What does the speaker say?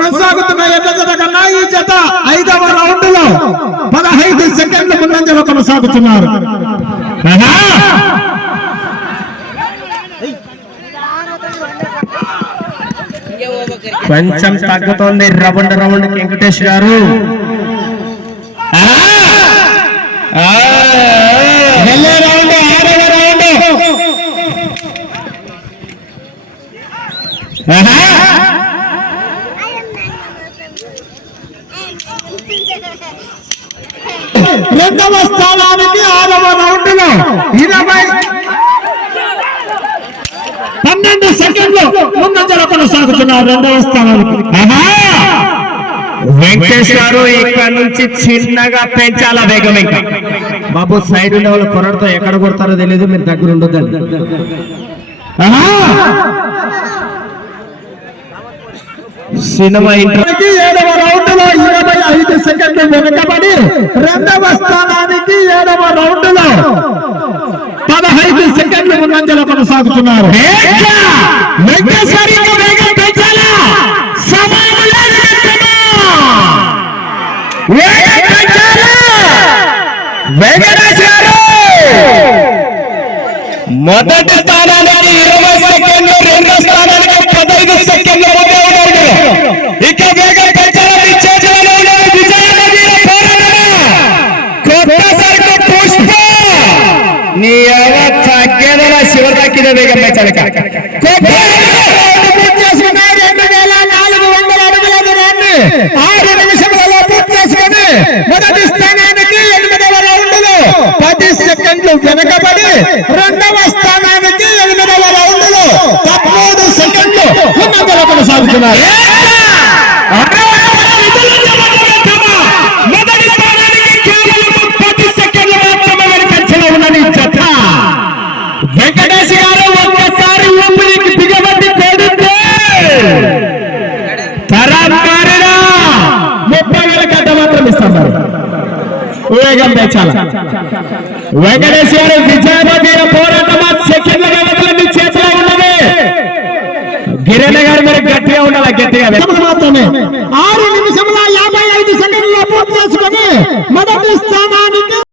కొనసాగుతున్న ఎడ్ల జత కన్నా ఈ జత ఐదవ రౌండ్లో పదహైదు సెకండ్ల ముందంజలో కొనసాగుతున్నారు. కొంచెం తగ్గుతోంది. Round round. వెంకటేష్ గారు. రౌండ్ ఆరవ రౌండ్. రెండవ స్థానానికి ఆరవ రౌండ్లో ఇరవై పన్నెండు సెకండ్లు ముందంజలో కొనసాగుతున్నారు రెండవ స్థానానికి! వెంకటేష్ గారు ఇక్కడ నుంచి చిన్నగా పెంచాలా వేగం ఇంకా బాబు సైడ్ ఉన్న వాళ్ళు కొరడతో ఎక్కడ కొడతారో తెలియదు మీరు దగ్గర ఉండొద్దండి ఆహా! సినిమా ఇంటర్ ఏడవ రౌండ్లో ఇరవై ఐదు సెకండ్లు వెనుకబడి రెండవ స్థానానికి ఏడవ రౌండ్లో పదహైదు సెకండ్లు ముందంజలో కొనసాగుతున్నారు. మొదటి స్థానం ఇక. కొత్త పూర్తి చేసుకున్నారు రెండు వేల నాలుగు వందల అడుగుల దూరాన్ని ఆరు నిమిషములలో పూర్తి చేసుకుని మొదటి స్థానానికి ఎనిమిదవ రౌండ్లో పది సెకండ్లు వెనకబడి రెండవ స్థానానికి ఎనిమిదవ రౌండ్లో పదమూడు సెకండ్లు ముందంజలో కొనసాగుతున్నారు వేగం పెంచాల? వెంకటేష్ గారు విజయనగర పోరాటం సెకండ్ల వ్యవధిలో చేతిలో ఉన్నది. గిరణ్ గారు మరి గట్టిగా ఉండాలి? గట్టిగా మాత్రమే. ఆరు నిమిషముల